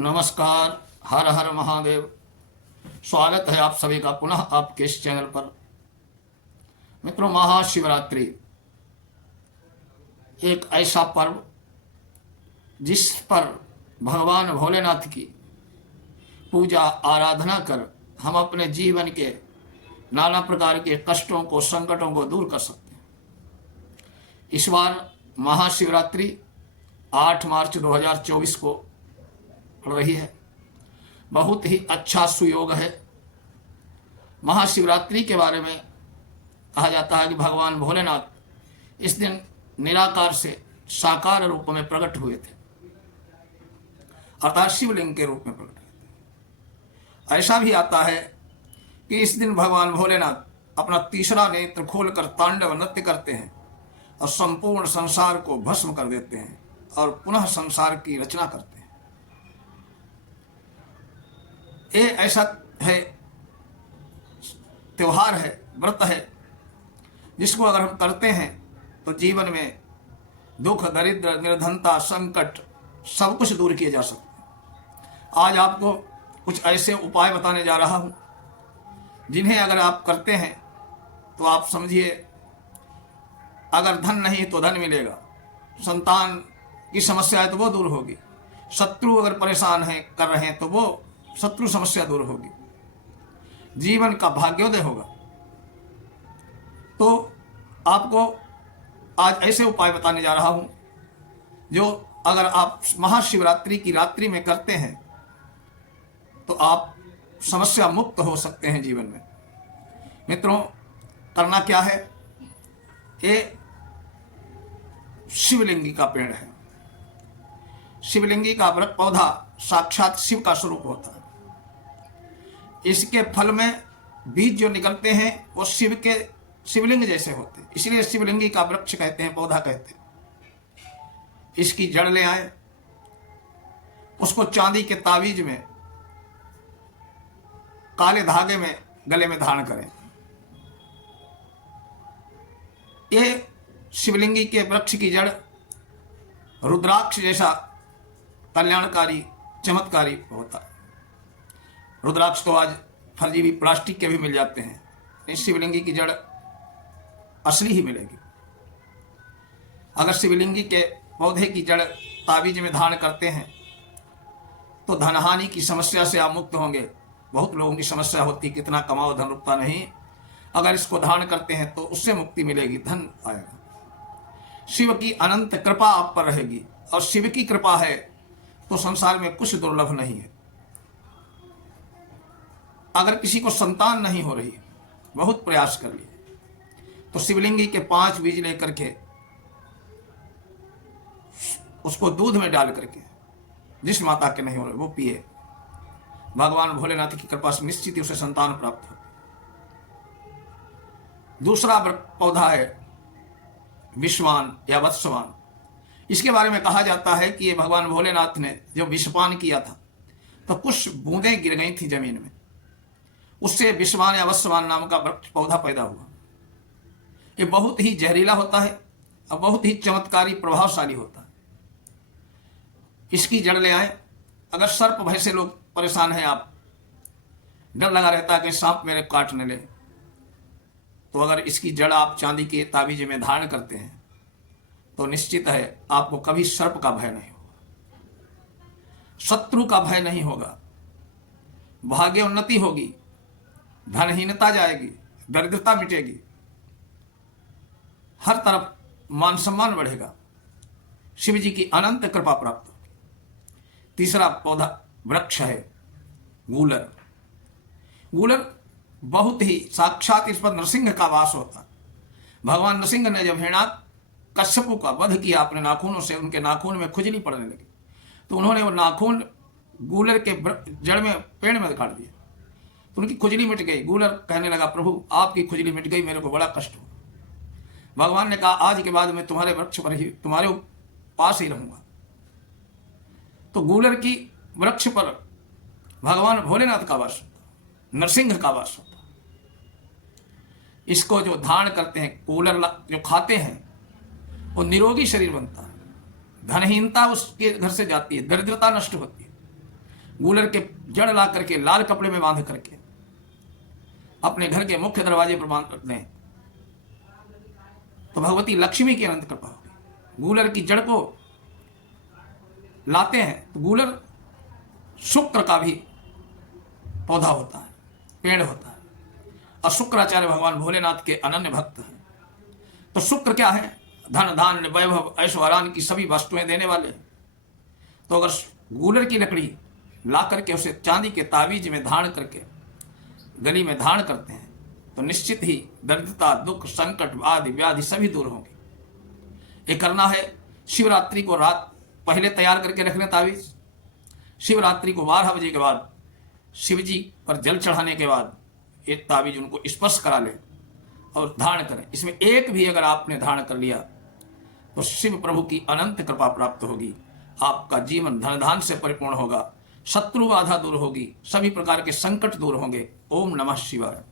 नमस्कार। हर हर महादेव। स्वागत है आप सभी का पुनः आपके इस चैनल पर। मित्रों, महाशिवरात्रि एक ऐसा पर्व जिस पर भगवान भोलेनाथ की पूजा आराधना कर हम अपने जीवन के नाना प्रकार के कष्टों को, संकटों को दूर कर सकते हैं। इस बार महाशिवरात्रि 8 मार्च 2024 को पड़ रही है। बहुत ही अच्छा सुयोग है। महाशिवरात्रि के बारे में कहा जाता है कि भगवान भोलेनाथ इस दिन निराकार से साकार रूप में प्रकट हुए थे, अर्थात शिवलिंग के रूप में प्रकट हुए थे। ऐसा भी आता है कि इस दिन भगवान भोलेनाथ अपना तीसरा नेत्र खोलकर तांडव नृत्य करते हैं और संपूर्ण संसार को भस्म कर देते हैं और पुनः संसार की रचना करते हैं। ये ऐसा है, त्योहार है, व्रत है, जिसको अगर हम करते हैं तो जीवन में दुख, दरिद्र, निर्धनता, संकट सब कुछ दूर किए जा सकते हैं। आज आपको कुछ ऐसे उपाय बताने जा रहा हूं जिन्हें अगर आप करते हैं तो आप समझिए, अगर धन नहीं तो धन मिलेगा, संतान की समस्या है तो वो दूर होगी, शत्रु अगर परेशान है कर रहे हैं तो वो शत्रु समस्या दूर होगी, जीवन का भाग्योदय होगा। तो आपको आज ऐसे उपाय बताने जा रहा हूं जो अगर आप महाशिवरात्रि की रात्रि में करते हैं तो आप समस्या मुक्त हो सकते हैं जीवन में। मित्रों, करना क्या है? ये शिवलिंगी का पेड़ है। शिवलिंगी का पौधा साक्षात शिव का स्वरूप होता है। इसके फल में बीज जो निकलते हैं वो शिवलिंग जैसे होते हैं, इसलिए शिवलिंगी का वृक्ष कहते हैं, पौधा कहते हैं। इसकी जड़ ले आए, उसको चांदी के तावीज में काले धागे में गले में धारण करें। ये शिवलिंगी के वृक्ष की जड़ रुद्राक्ष जैसा कल्याणकारी, चमत्कारी होता है। रुद्राक्ष तो आज फर्जी भी प्लास्टिक के भी मिल जाते हैं, इस शिवलिंगी की जड़ असली ही मिलेगी। अगर शिवलिंगी के पौधे की जड़ ताबीज में धारण करते हैं तो धनहानि की समस्या से आप मुक्त होंगे। बहुत लोगों की समस्या होती, कितना कमाओ धन रुकता नहीं। अगर इसको धारण करते हैं तो उससे मुक्ति मिलेगी, धन आएगा। शिव की अनंत कृपा आप पर रहेगी, और शिव की कृपा है तो संसार में कुछ दुर्लभ नहीं है। अगर किसी को संतान नहीं हो रही, बहुत प्रयास कर लिए, तो शिवलिंगी के 5 बीज लेकर के उसको दूध में डाल करके, जिस माता के नहीं हो रहे वो पिए, भगवान भोलेनाथ की कृपा से निश्चित ही उसे संतान प्राप्त हो। दूसरा पौधा है विषवान या वत्सवान। इसके बारे में कहा जाता है कि ये भगवान भोलेनाथ ने जब विषपान किया था तो कुछ बूंदें गिर गई थी जमीन में, उससे विषवान या वत्सवान नाम का पौधा पैदा हुआ। ये बहुत ही जहरीला होता है और बहुत ही चमत्कारी, प्रभावशाली होता है। इसकी जड़ ले आए। अगर सर्प भय से लोग परेशान हैं, आप डर लगा रहता है कि सांप मेरे काट न ले, तो अगर इसकी जड़ आप चांदी के ताबीज में धारण करते हैं तो निश्चित है आपको कभी सर्प का भय नहीं होगा, शत्रु का भय नहीं होगा, भाग्योन्नति होगी, धनहीनता जाएगी, दरिद्रता मिटेगी, हर तरफ मान सम्मान बढ़ेगा, शिव जी की अनंत कृपा प्राप्त होगी। तीसरा पौधा वृक्ष है गूलर। गूलर बहुत ही साक्षात, इस पर नरसिंह का वास होता। भगवान नरसिंह ने जब हिरण्याक्ष कश्यपु का वध किया अपने नाखूनों से, उनके नाखून में खुजली पड़ने लगी, तो उन्होंने वो नाखून गूलर के जड़ में, पेड़ में काट दिया, तो उनकी खुजली मिट गई। गूलर कहने लगा, प्रभु आपकी खुजली मिट गई, मेरे को बड़ा कष्ट हुआ। भगवान ने कहा, आज के बाद मैं तुम्हारे वृक्ष पर ही, तुम्हारे पास ही रहूंगा। तो गूलर की वृक्ष पर भगवान भोलेनाथ का वास होता, नरसिंह का वास होता। इसको जो धारण करते हैं, गूलर जो खाते हैं, वो निरोगी शरीर बनता है, धनहीनता उसके घर से जाती है, दरिद्रता नष्ट होती है, गूलर के जड़ ला करके लाल कपड़े में बांध करके अपने घर के मुख्य दरवाजे पर बांध दें तो भगवती लक्ष्मी की अनंत कृपा होगी। गूलर की जड़ को लाते हैं तो गूलर शुक्र का भी पौधा होता है, पेड़ होता है, और शुक्राचार्य भगवान भोलेनाथ के अनन्य भक्त हैं। तो शुक्र क्या है? धन धान्य वैभव ऐश्वर्यान की सभी वस्तुएं देने वाले। तो अगर गूलर की लकड़ी ला करके उसे चांदी के तावीज में धारण करके गली में धारण करते हैं तो निश्चित ही दरिद्रता, दुख, संकट आदि व्याधि सभी दूर होंगे। ये करना है शिवरात्रि को रात पहले तैयार करके रख लें तावीज। शिवरात्रि को 12 बजे के बाद शिव जी पर जल चढ़ाने के बाद एक तावीज उनको स्पर्श करा लें और धारण करें। इसमें एक भी अगर आपने धारण कर लिया तो शिव प्रभु की अनंत कृपा प्राप्त होगी। आपका जीवन धन धान से परिपूर्ण होगा, शत्रु बाधा दूर होगी, सभी प्रकार के संकट दूर होंगे। ओम नमः शिवाय।